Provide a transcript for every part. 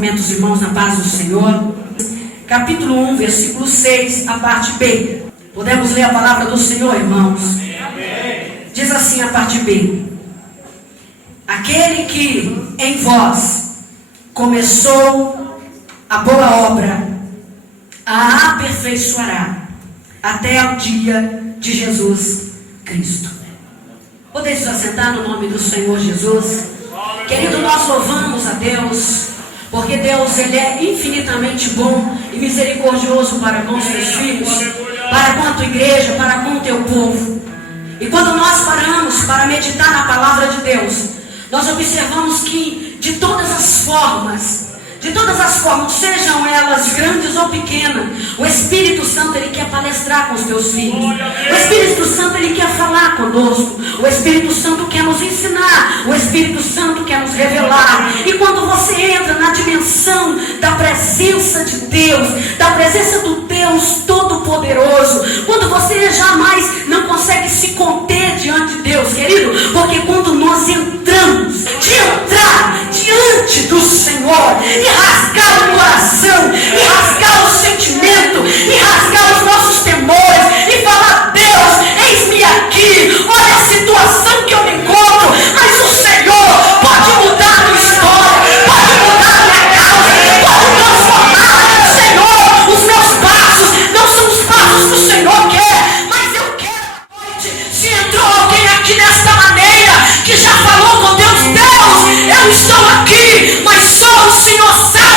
Irmãos, na paz do Senhor. Capítulo 1, versículo 6, a parte B. Podemos ler a palavra do Senhor, irmãos? Diz assim a parte B: aquele que em vós começou a boa obra, a aperfeiçoará até o dia de Jesus Cristo. Podeis se assentar no nome do Senhor Jesus. Querido, nós louvamos a Deus, porque Deus, Ele é infinitamente bom e misericordioso para com os seus filhos, para com a tua igreja, para com o teu povo. E quando nós paramos para meditar na palavra de Deus, nós observamos que de todas as formas, sejam elas grandes ou pequenas, o Espírito Santo, Ele quer palestrar com os teus filhos. O Espírito Santo, Ele quer falar conosco. O Espírito Santo quer nos ensinar. O Espírito Santo quer nos revelar. E quando você entra na dimensão da presença de Deus, da presença do Deus Todo-Poderoso, quando você jamais não consegue se conter diante de Deus, querido, porque quando nós entramos, diante do Senhor, e rasgar o coração, e rasgar o sentimento, e rasgar os nossos temores, e falar: Deus, eis-me aqui, olha a situação que eu me encontro, mas o Senhor pode mudar a minha história, pode mudar a minha causa, pode transformar. Senhor, os meus passos não são os passos que o Senhor quer, mas eu quero à noite. Se entrou alguém aqui desta maneira, que já falou com Deus: Deus, eu estou aqui, mas só o Senhor sabe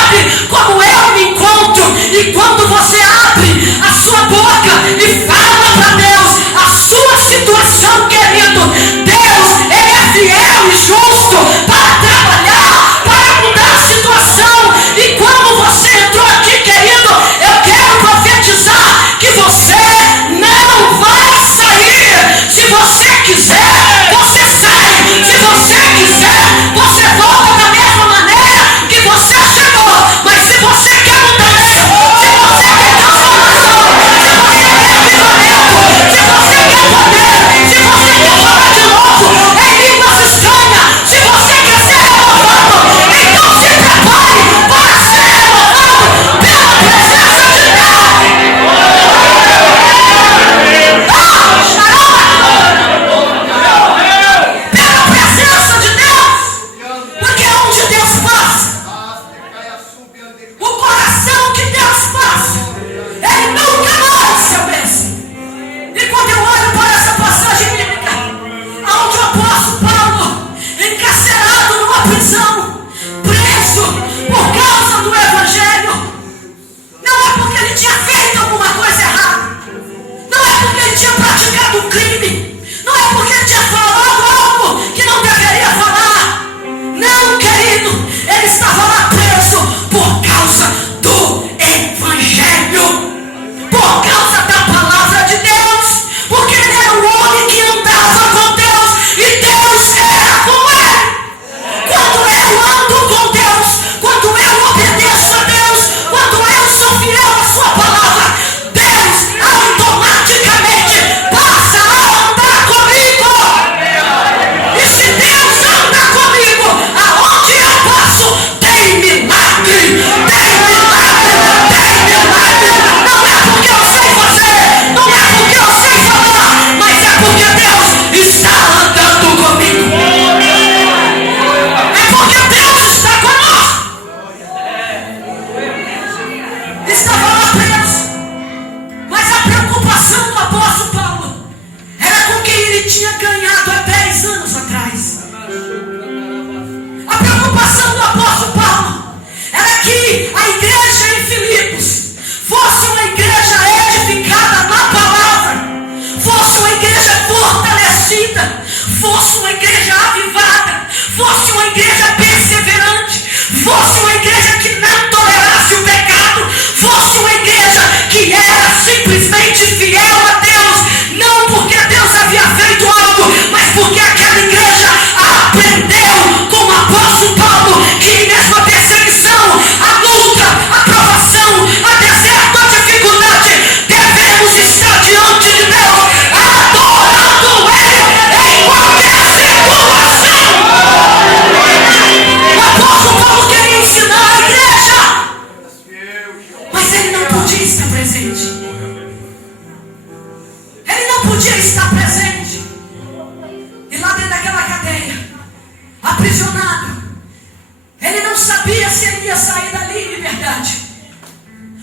podia sair dali em liberdade,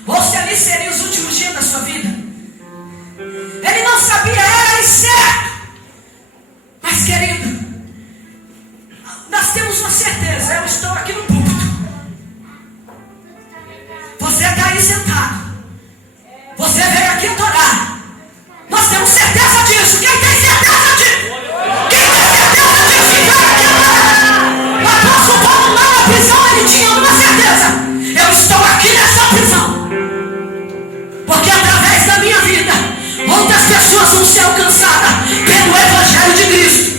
ou se ali seriam os últimos dias da sua vida. Ele não sabia, era incerto. Mas, querido, nós temos uma certeza. Eu estou aqui no púlpito, você está aí sentado, você veio aqui adorar. Nós temos certeza disso. Quem tem certeza disso? Quem tem certeza disso? Quem veio aqui adorar? O apóstolo Paulo lá na prisão, ele tinha uma certeza: eu estou aqui nessa prisão, porque através da minha vida outras pessoas vão ser alcançadas pelo Evangelho de Cristo.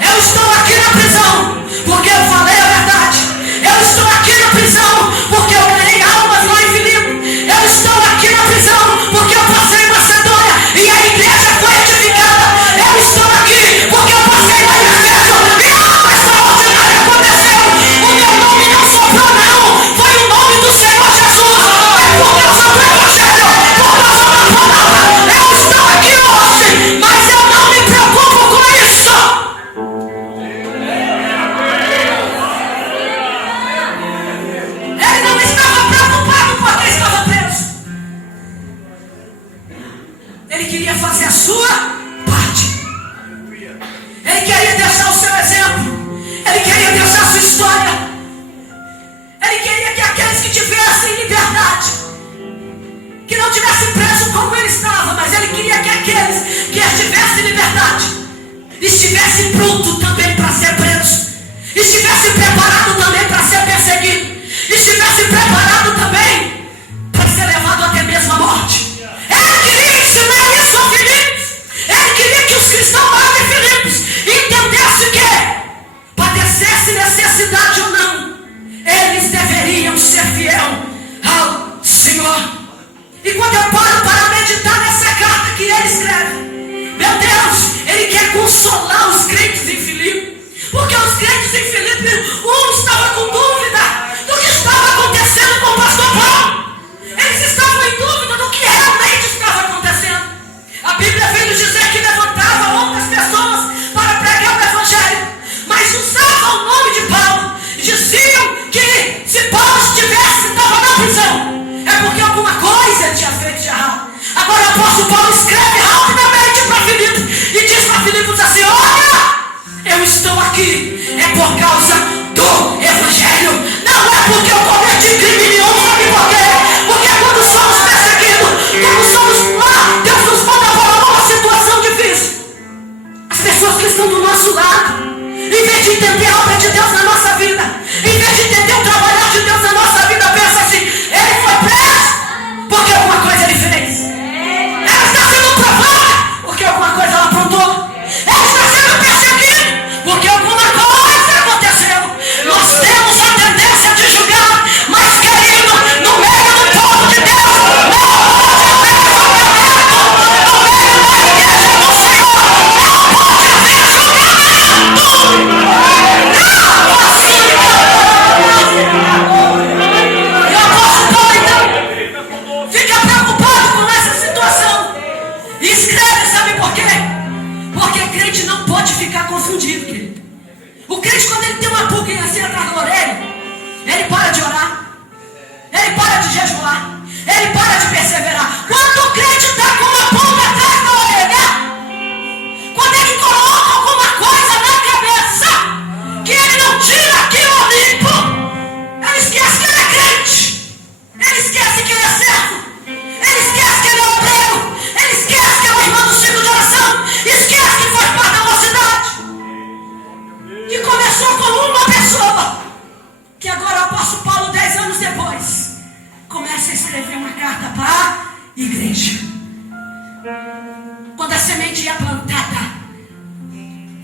Eu estou aqui na prisão porque eu falei a verdade. Eu estou aqui na prisão porque eu ganhei almas lá em Filipe. Eu estou aqui na prisão porque eu passei em Macedônia e a igreja foi edificada. Eu estou aqui porque eu passei lá em Efeso e algo extraordinário aconteceu. O meu nome não sobrou, não. Foi o nome do Senhor Jesus. É por causa do Evangelho, por causa da palavra. Eu estou aqui hoje, mas eu não me preocupo com isso. Ele não estava preocupado porque estava preso. Ele queria fazer a sua parte. Ele queria deixar o seu exemplo. Ele queria deixar a sua história. Ele queria que aqueles que tivessem liberdade, que não tivessem preso como ele estava, mas ele queria que aqueles que estivessem em liberdade estivessem prontos também para ser presos, estivessem preparados também para ser perseguido, estivessem preparados também para ser levado até mesmo à morte. Ele queria ensinar isso a Filipos. Ele queria que os cristãos lá de Filipos entendessem que, padecesse necessidade ou não, eles deveriam ser fiel ao Senhor. E quando eu paro para meditar nessa carta que ele escreve, meu Deus, ele quer consolar os crentes em Filipe. Porque os crentes em Filipe, um estava com dúvida do que estava acontecendo com o pastor Paulo. Eles estavam em dúvida do que realmente estava acontecendo. A Bíblia vem nos dizer que levantava outras pessoas para pregar o Evangelho, mas usavam o nome de Paulo. Diziam que se Paulo estava na prisão, é porque alguma coisa ele tinha feito de errado. Agora o apóstolo Paulo escreve rapidamente para Filipe e diz para Filipe assim: olha, eu estou aqui, é por causa do Evangelho, não é porque eu cometi crime nenhum. Sabe por quê? Porque quando somos perseguidos, quando somos lá, Deus nos manda para uma situação difícil. As pessoas que estão do nosso lado, em vez de entender a obra de Deus na nossa vida, em vez de entender o trabalhar de Deus na nossa vida, pensa assim: ele foi preso porque alguma coisa ele fez. Ela está sendo provada porque alguma coisa ela aprontou. Ela está sendo perseguida porque alguma coisa aconteceu. Nós temos a tendência de julgar, mas, querido, no meio do povo de Deus, não pode haver julgamento. No meio da igreja do Senhor, não pode haver julgamento. E o apóstolo Paulo, então, fica preocupado com essa situação e escreve, sabe por quê? Porque o crente não pode ficar confundido, querido. O crente, quando ele tem uma pulguinha assim atrás da orelha, ele para de orar, ele para de jejuar, ele para de perseverar. Quando o crente está com uma pulga atrás da orelha, quando ele coloca alguma coisa na cabeça que ele não tira aquilo limpo, ele esquece que ele é crente, ele esquece que ele é servo, ele esquece que ele é obreiro, ele esquece que é o irmão do ciclo de oração, esquece que faz parte da mocidade. E começou com uma pessoa, que agora o apóstolo Paulo, 10 anos depois, começa a escrever uma carta para a igreja. Quando a semente é plantada,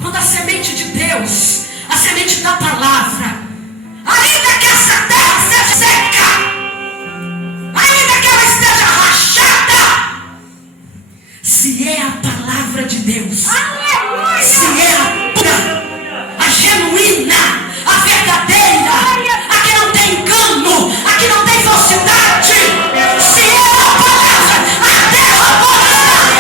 quando a semente de Deus, a semente da palavra, ainda que essa terra seja seca, ainda que ela esteja rachada, se é a palavra de Deus, se é a pura, a genuína, a verdadeira, a que não tem engano, a que não tem falsidade, se é a palavra, a terra pode estar pura.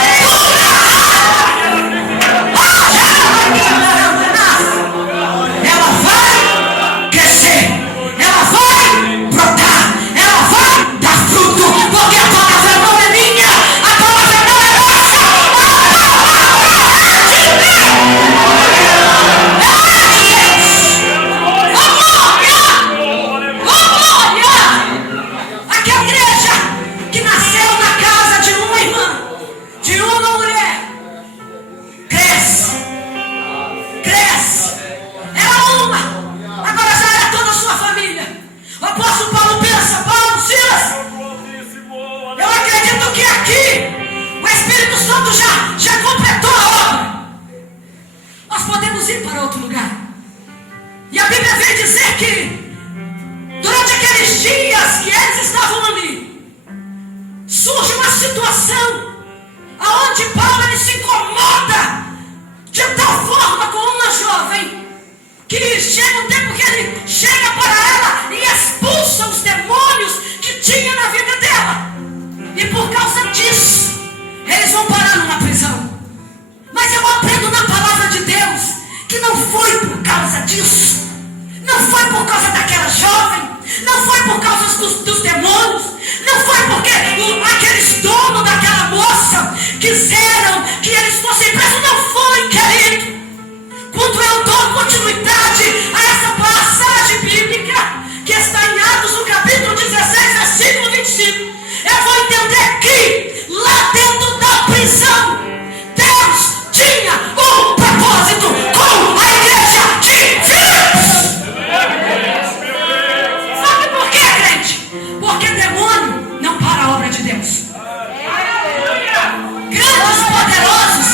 completou a obra, nós podemos ir para outro lugar. E a Bíblia vem dizer que durante aqueles dias que eles estavam ali, surge uma situação aonde Paulo ele se incomoda de tal forma com uma jovem, que chega um tempo que ele chega para ela e expulsa os demônios que tinha na vida dela. E por causa disso, eles vão parar numa prisão. Mas eu aprendo na palavra de Deus que não foi por causa disso, não foi por causa daquela jovem, não foi por causa dos demônios, não foi porque aqueles donos daquela moça quiseram que eles fossem presos. Não foi, querido. Quando eu dou continuidade a essa passagem bíblica que está em Atos no capítulo 16, versículo 25, eu vou entender que lá dentro da prisão Deus tinha um propósito com a igreja de Deus. Sabe por quê, crente? Porque demônio não para a obra de Deus. Grandes, poderosos,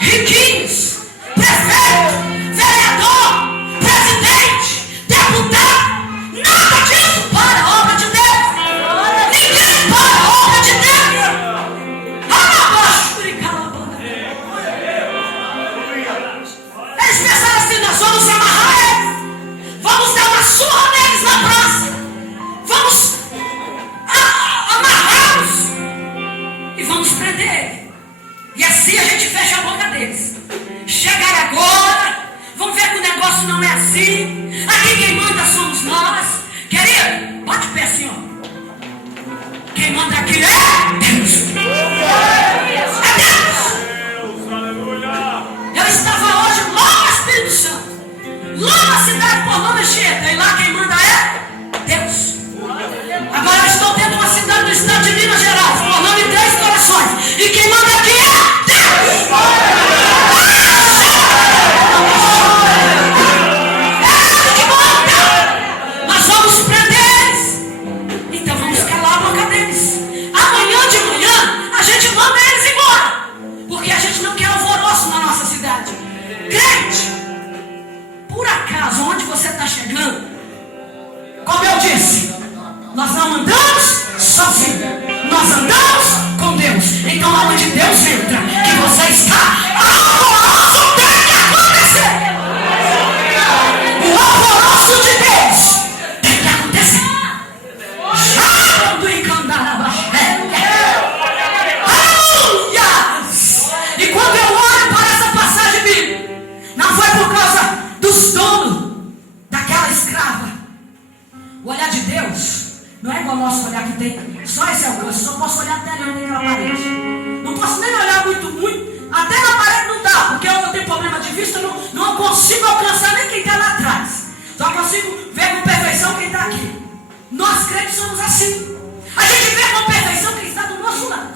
riquinhos, prefeito, vereador, presidente, deputado, nada disso para a obra de Deus. Ninguém para a obra de Deus. Eles pensaram assim: nós vamos amarrar eles, vamos dar uma surra neles na praça, vamos amarrá-los e vamos prender. E assim a gente fecha a boca deles. Chegaram agora, vão ver que o negócio não é assim. Aqui quem manda somos nós. Querido, bate o pé assim, ó. Quem manda aqui é Deus. É Deus. Eu estava hoje lá no Espírito Santo, lá na cidade por nome Anchieta, e lá quem manda é Deus. Agora eu estou dentro de uma cidade do estado de Minas Gerais, por nome Três Corações, e quem manda aqui é Deus. Nós vamos prender eles, então vamos calar a boca deles. Amanhã de manhã a gente manda eles embora, porque a gente não quer alvoroço na nossa cidade. Crente, por acaso onde você está chegando, como eu disse, nós não andamos sozinhos, nós andamos com Deus. Então aonde Deus entra, que você está, alvoroço tem que acontecer. O alvoroço de Deus tem que acontecer. Já do Icandarabaxé. Aleluia! E quando eu olho para essa passagem bíblica, não foi por causa dos donos daquela escrava. O olhar de Deus não é igual ao nosso olhar que tem só esse alcance. Só posso olhar até ali naquela parede. Não posso nem olhar muito. Até na parede não dá, porque eu tenho problema de vista. Não consigo alcançar nem quem está lá atrás. Só consigo ver com perfeição quem está aqui. Nós crentes somos assim. A gente vê com perfeição quem está do nosso lado,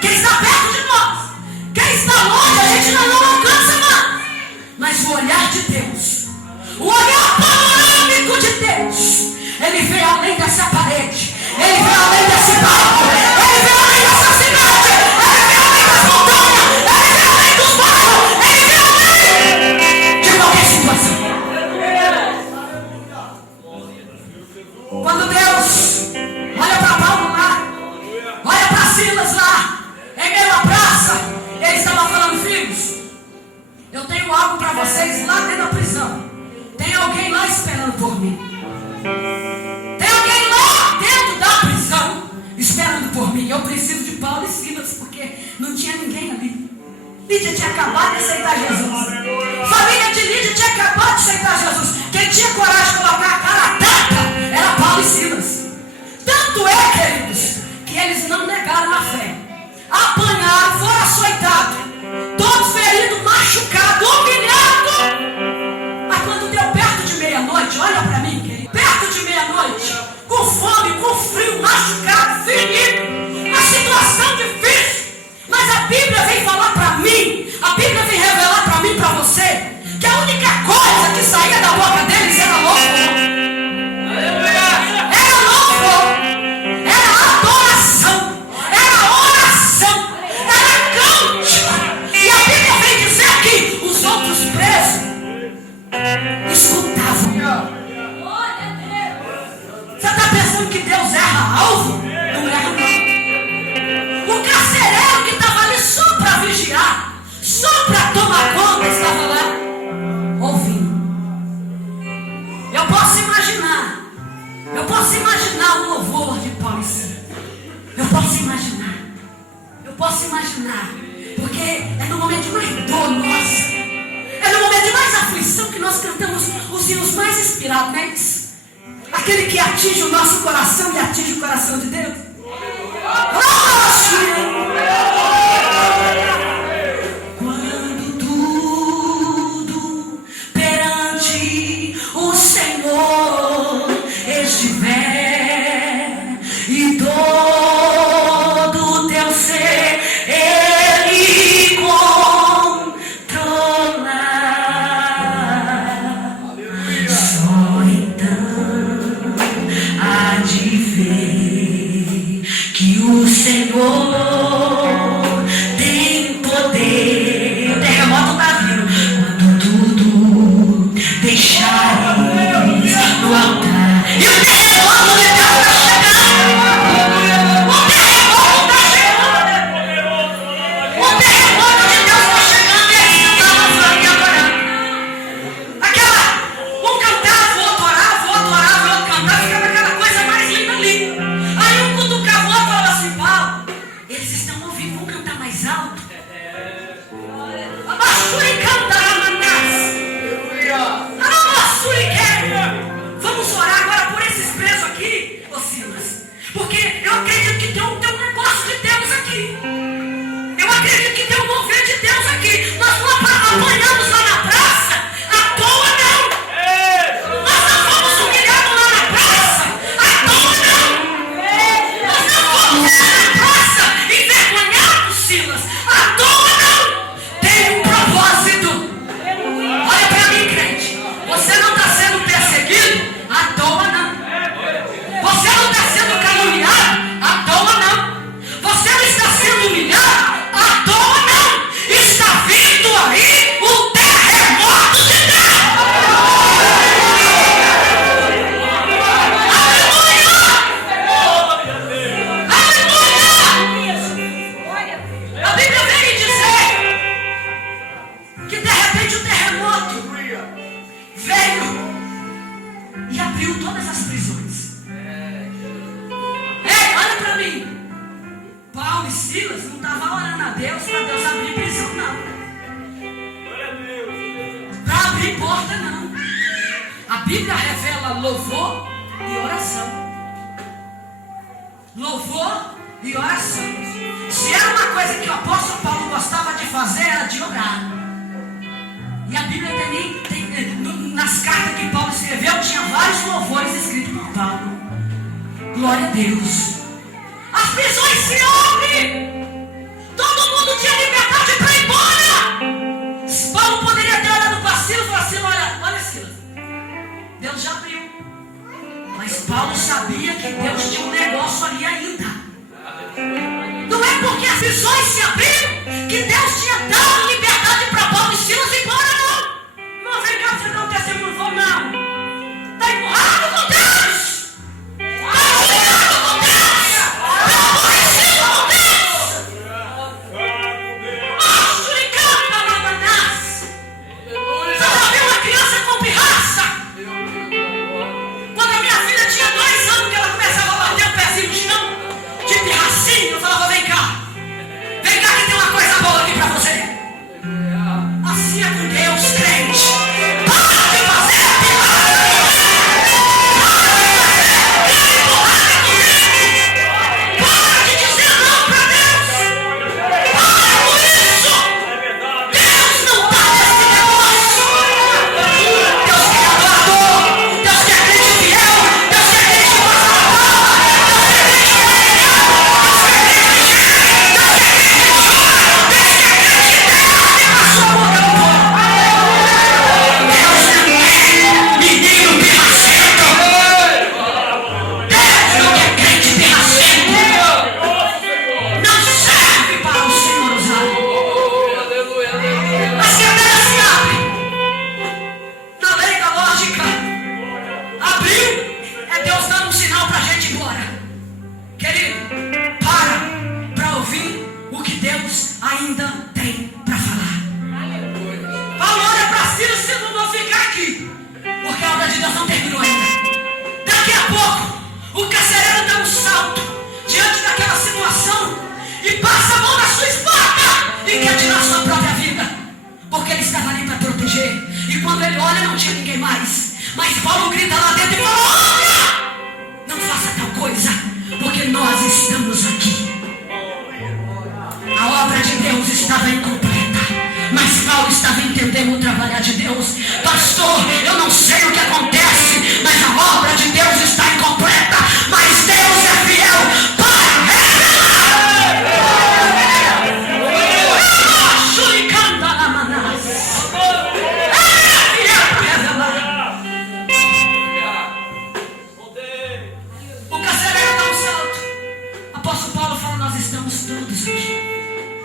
quem está perto de nós. Quem está longe a gente não alcança mais. Mas o olhar de Deus, o olhar panorâmico de Deus, ele vê além dessa parede, ele vê além desse palco, ele vê além dessa cidade, ele vê além das montanhas, ele vê além dos bairros, ele vê além de qualquer situação. Quando Deus olha para Paulo lá, olha para Silas lá, em meio à praça, ele estava falando: filhos, eu tenho algo para vocês lá dentro da prisão. Tem alguém lá esperando por mim. Tem alguém lá dentro da prisão esperando por mim. Eu preciso de Paulo e Silas, porque não tinha ninguém ali. Lídia tinha acabado de aceitar Jesus. Família de Lídia tinha acabado de aceitar Jesus. Quem tinha coragem de colocar a cara a tapa era Paulo e Silas. Tanto é, queridos, que eles não negaram a fé. Apanharam, foram açoitados, todos feridos, machucados, humilhados. Mas quando deu perto de meia-noite, olha para mim, querido, perto de meia-noite, com fome, com frio, machucado, ferido, uma situação difícil. Mas a Bíblia vem falar para mim, a Bíblia vem revelar para mim e para você, que a única coisa que saía da boca deles era louco. imaginar o louvor de Paulo e Silas. Eu posso imaginar, porque é no momento de mais dor nossa, é no momento de mais aflição que nós cantamos os hinos mais inspirados, não é isso? Aquele que atinge o nosso coração e atinge o coração de Deus. Quando tudo perante o Senhor estiver e todo o teu ser Ele controlar, só então há de ver que o Senhor tem poder. O terremoto está vindo. Quando tudo deixares no altar, e o terremoto de Deus está chegando. O terremoto está chegando. O terremoto de Deus está chegando. E eles cantavam ali adorando. Um cantava, o outro orava, o outro cantava, ficava aquela coisa mais linda ali. Aí um cutucava o outro, falava assim: Paulo, eles estão ouvindo, vão cantar mais alto. Vamos orar agora por esses presos aqui, ô Silas, porque eu acredito que tem um negócio de Deus aqui. Eu acredito que tem um mover de Deus aqui. Nós não apanhamos lá na praça à toa, não. Nós não fomos humilhados lá na praça à toa, não. Nós não fomos lá na praça envergonhados, Silas, à toa, não. Tem um propósito. Olha para mim, crente. Você não está sendo perseguido à toa, não. Você não está sendo caluniado à toa, não. Você não está sendo humilhado à toa, não. Está vindo aí o terremoto de Deus. Aleluia! Aleluia! A Bíblia vem me dizer que de repente o terremoto veio e abriu todas as prisões. Ei, olha para mim. Paulo e Silas não estavam orando a Deus para Deus abrir prisão, não. Para abrir porta, não. A Bíblia revela louvor e oração. Louvor e oração. Se era uma coisa que o apóstolo Paulo gostava de fazer, era de orar. E a Bíblia tem nas cartas que Paulo escreveu, tinha vários louvores escritos por Paulo. Glória a Deus. As prisões se abrem. Todo mundo tinha liberdade para ir embora. Paulo poderia ter olhado para Silas e falado assim: olha Silas, Deus já abriu. Mas Paulo sabia que Deus tinha um negócio ali ainda. Não é porque as prisões se abriram que Deus tinha dado liberdade para Paulo e Silas ir embora, não. Não, vem cá, você não quer ser por favor, não. Está empurrado com Deus. Está empurrado com Deus. Está aborrecido com Deus. Mostra e canta, Mamanás. Você já viu uma criança com pirraça? Quando a minha filha tinha 2 anos, que ela começava a bater o pezinho no chão, de pirracinha, eu falava: vem cá que tem uma coisa boa aqui pra você. Assim é com Deus, crente. Para de fazer pirraça. Para de dizer não pra Deus. Para com isso. Deus não está nesse negócio. Deus quer adorador. Deus quer crente fiel. Deus quer crente que passa na palavra. Deus quer crente que é legal. Deus quer crente que chega. Deus quer crente que chora. Deus quer crente que derrama a sua boca no povo. Deus não quer menino pirracento. Deus não quer crente pirracento. Não serve para o Senhor usar. As cadeiras se abrem. Na lei da lógica, abriu, é Deus dando um sinal para a gente ir embora. Querido, para ouvir o que Deus ainda tem para falar. Paulo olha para Silas: Silas, não vou ficar aqui, porque a obra de Deus não terminou ainda. Daqui a pouco ele olha, não tinha ninguém mais. Mas Paulo grita lá dentro e fala: olha, não faça tal coisa, porque nós estamos aqui. A obra de Deus estava incompleta, mas Paulo estava entendendo o trabalhar de Deus. Pastor, eu não sei o que acontece, mas a obra de Deus está incompleta, mas Deus é fiel para revelar. É fiel para revelar. O carcereiro dá um salto. Apóstolo Paulo fala: nós estamos todos aqui.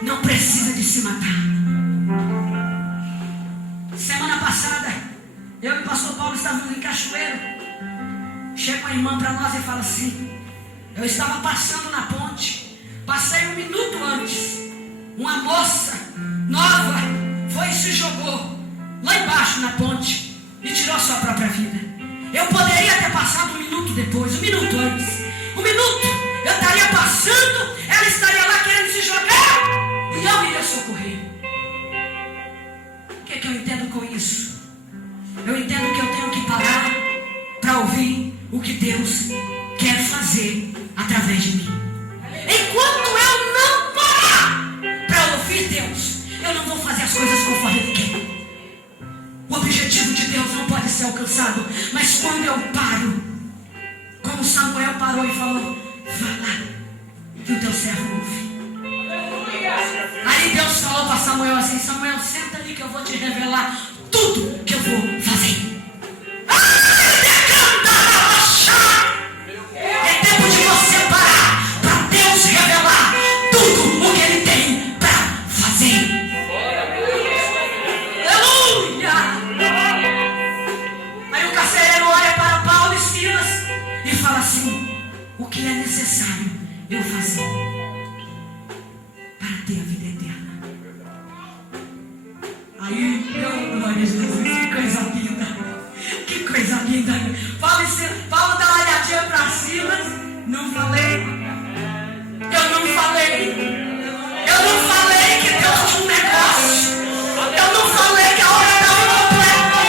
Não precisa de se matar. Semana passada, eu e o pastor Paulo estávamos em Cachoeiro. Chega uma irmã para nós e fala assim: eu estava passando na ponte, passei 1 minuto antes. Uma moça nova foi e se jogou lá embaixo na ponte e tirou a sua própria vida. Eu poderia ter passado 1 minuto depois, 1 minuto antes. 1 minuto, eu estaria passando, ela estaria lá querendo se jogar e eu iria socorrer. O que eu entendo com isso? Eu entendo que eu tenho que parar para ouvir o que Deus quer fazer através de mim. Enquanto eu não parar para ouvir Deus, eu não vou fazer as coisas conforme Ele quer. O objetivo de Deus não pode ser alcançado, mas quando eu paro, como Samuel parou e falou: fala, que o teu servo ouve. Aí Deus falou para Samuel assim: Samuel, senta ali que eu vou te revelar tudo que eu vou fazer. É tempo de você parar para Deus revelar tudo o que Ele tem para fazer. Aleluia! Aí o carcereiro olha para Paulo e Silas e fala assim: o que é necessário eu fazer para ter a vida eterna? Aí, meu glória a Jesus, que coisa linda, que coisa linda. Paulo dá uma olhadinha para Silas: não falei, eu não falei que Deus tinha um negócio, eu não falei que a obra estava incompleta,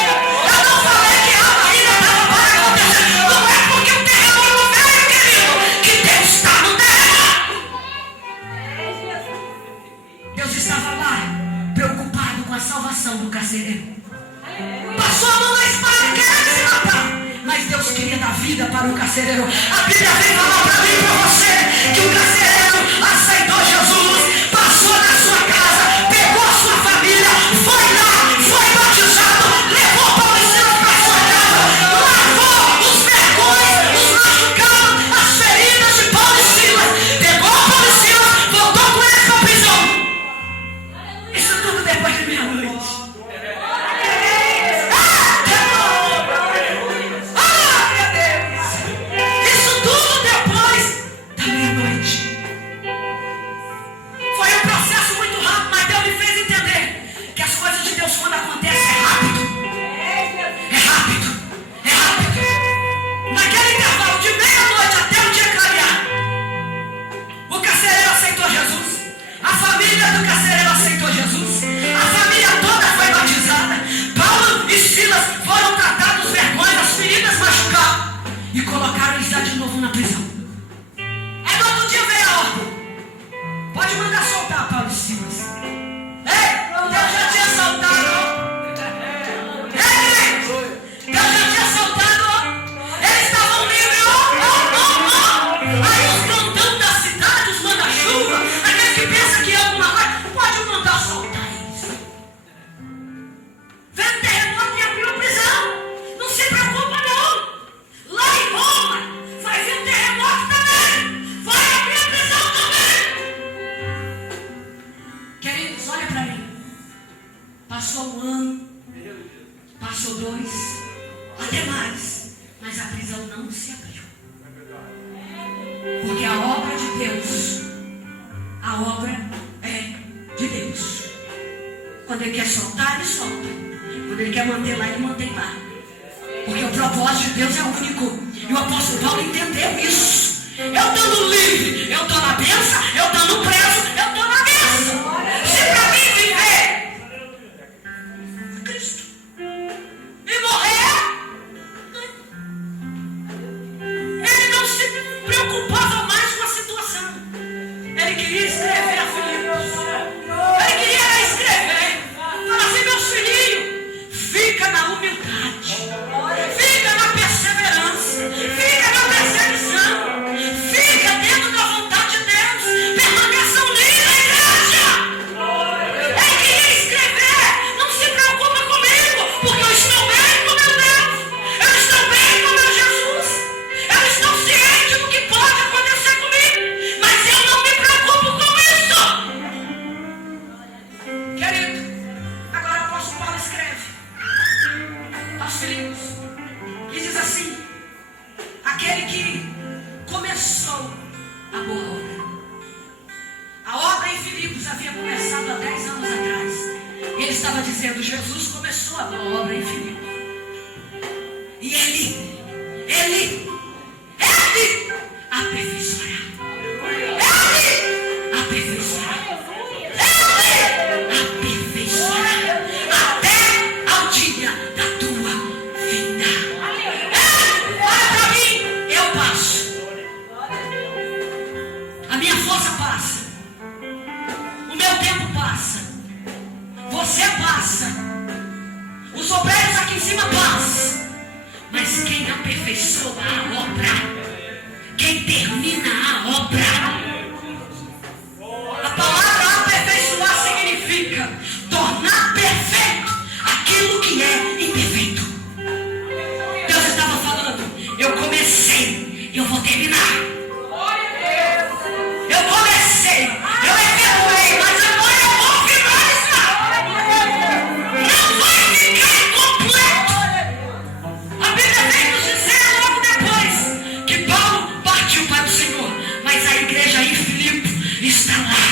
eu não falei que a ainda estava para acontecer. Não é porque o terreno não veio, querido, que Deus está no terreno. Deus estava lá, preocupado com a salvação do carcereiro. Passou a mão na espada querendo se matar, mas Deus queria dar vida para o carcereiro. A Bíblia vem falar para mim e para você que o carcereiro aceitou Jesus, passou na sua casa, pegou a sua família, foi lá, foi batizado, levou Paulo e Silas para a sua casa, lavou os vergões, os machucados, as feridas de Paulo e Silas, pegou Paulo e Silas, voltou com eles para a prisão. Isso tudo depois de meia-noite. Quando acontece é rápido. Naquele intervalo de meia-noite até o dia clarear, o carcereiro aceitou Jesus, a família do carcereiro aceitou Jesus, a família toda foi batizada. Paulo e Silas foram tratados dos vergões, as feridas machucadas e colocaram eles lá de novo na prisão. Aí no outro dia veio a ordem: pode mandar soltar Paulo e Silas. Deus já tinha soltado. Deus já tinha soltado. Eles estavam livres. Aí os grandão da cidade, os manda-chuva, aqueles que pensam que é alguma coisa, pode mandar soltar eles. Vem o terremoto e abriu a prisão. Não se preocupa não. Lá em Roma vai vir um terremoto também. Vai abrir a prisão também. Queridos, olha para mim. Passou 1 ano, passou 2, até mais, mas a prisão não se abriu. Porque a obra de Deus, a obra é de Deus. Quando Ele quer soltar, Ele solta. Quando Ele quer manter lá, Ele mantém lá. Porque o propósito de Deus é único. E o apóstolo Paulo entendeu isso. Eu estando livre, eu estou na bênção, eu estando preso, eu estou na bênção. Se para mim viver Cristo. estava dizendo, Jesus começou a boa obra em Filipe. E ele aperfeiçoará. Ele aperfeiçoará. Ele aperfeiçoará até ao dia da tua vinda. Olha para mim, eu passo. A minha força passa. O meu tempo passa. Você passa. Os obreiros aqui em cima passam. Mas quem aperfeiçoa a obra, quem termina a obra, a palavra aperfeiçoar significa tornar perfeito aquilo que é imperfeito. Deus estava falando, eu comecei, eu vou terminar. Eu comecei, eu efetuei, mas agora eu vou finalizar. Não vai ficar incompleto. A Bíblia vem nos dizer logo depois que Paulo partiu para o Senhor, mas a igreja em Filipe está lá.